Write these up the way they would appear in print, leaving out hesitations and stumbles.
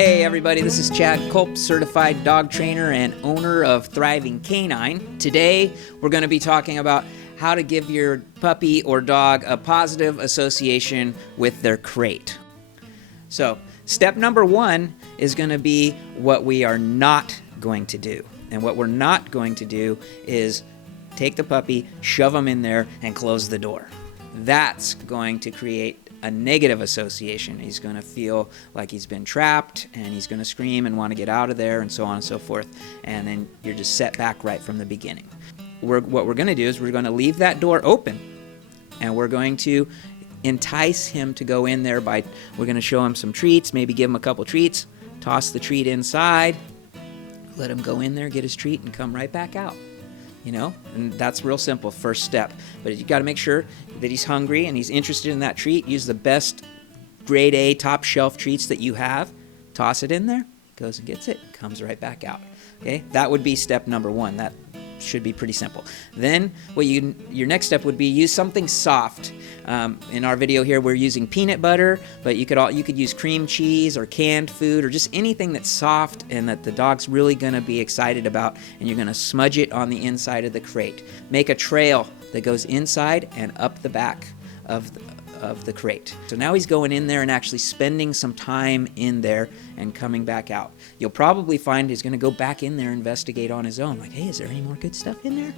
Hey everybody, this is Chad Culp, certified dog trainer and owner of Thriving Canine. Today we're going to be talking about how to give your puppy or dog a positive association with their crate. So step number one is going to be what we are not going to do. And what we're not going to do is take the puppy, shove him in there, and close the door. That's going to create a negative association. He's going to feel like he's been trapped, and he's going to scream and want to get out of there, and so on and so forth. And then you're just set back right from the beginning. What we're going to do is we're going to leave that door open, and we're going to entice him to go in there by, we're going to show him some treats, maybe give him a couple treats, toss the treat inside, let him go in there, get his treat, and come right back out. You know, and that's real simple, first step. But you got to make sure that he's hungry and he's interested in that treat. Use the best grade A top shelf treats that you have. Toss it in there, goes and gets it, comes right back out. Okay, that would be step number one. That should be pretty simple. Then your next step would be use something soft. In our video here, we're using peanut butter, but you could use cream cheese or canned food or just anything that's soft and that the dog's really going to be excited about, and you're going to smudge it on the inside of the crate. Make a trail that goes inside and up the back of the crate. So now he's going in there and actually spending some time in there and coming back out. You'll probably find he's going to go back in there and investigate on his own. Like, hey, is there any more good stuff in there?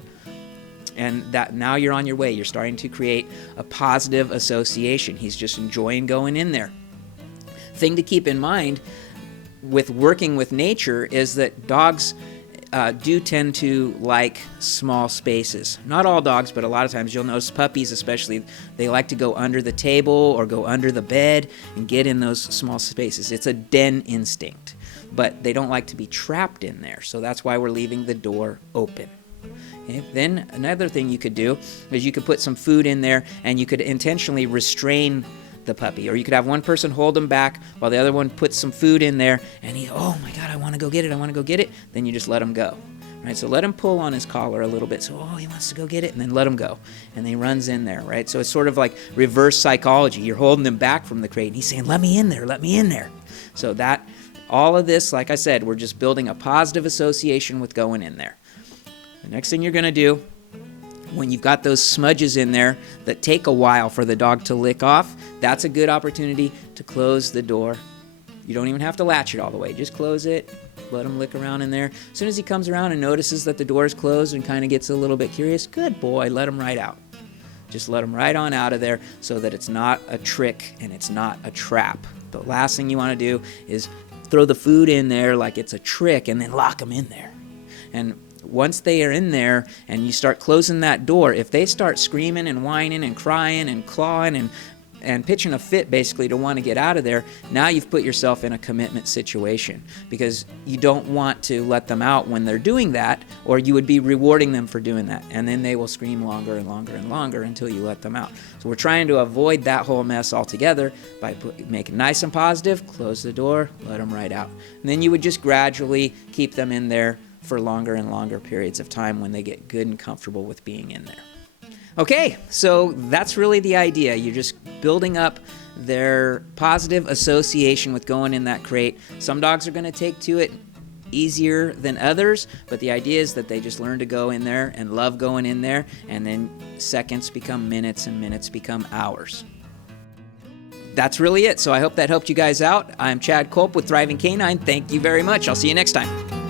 And that now you're on your way. You're starting to create a positive association. He's just enjoying going in there. Thing to keep in mind with working with nature is that dogs do tend to like small spaces. Not all dogs, but a lot of times you'll notice puppies especially, they like to go under the table or go under the bed and get in those small spaces. It's a den instinct, but they don't like to be trapped in there. So that's why we're leaving the door open. Okay. Then another thing you could do is you could put some food in there and you could intentionally restrain the puppy, or you could have one person hold him back while the other one puts some food in there, and he, oh my God, I want to go get it. Then you just let him go. Right? So let him pull on his collar a little bit. So, oh, he wants to go get it, and then let him go. And then he runs in there, right? So it's sort of like reverse psychology. You're holding him back from the crate, and he's saying, let me in there. So that, all of this, like I said, we're just building a positive association with going in there. The next thing you're going to do, when you've got those smudges in there that take a while for the dog to lick off, that's a good opportunity to close the door. You don't even have to latch it all the way. Just close it, let him lick around in there. As soon as he comes around and notices that the door is closed and kind of gets a little bit curious, good boy, let him right out. Just let him right on out of there so that it's not a trick and it's not a trap. The last thing you want to do is throw the food in there like it's a trick and then lock him in there. And once they are in there and you start closing that door, if they start screaming and whining and crying and clawing and pitching a fit basically to want to get out of there, now you've put yourself in a commitment situation, because you don't want to let them out when they're doing that, or you would be rewarding them for doing that, and then they will scream longer and longer and longer until you let them out. So we're trying to avoid that whole mess altogether by making it nice and positive, close the door, let them right out. And then you would just gradually keep them in there for longer and longer periods of time when they get good and comfortable with being in there. Okay, so that's really the idea. You're just building up their positive association with going in that crate. Some dogs are going to take to it easier than others, but the idea is that they just learn to go in there and love going in there, and then seconds become minutes and minutes become hours. That's really it. So I hope that helped you guys out. I'm Chad Culp with Thriving Canine. Thank you very much. I'll see you next time.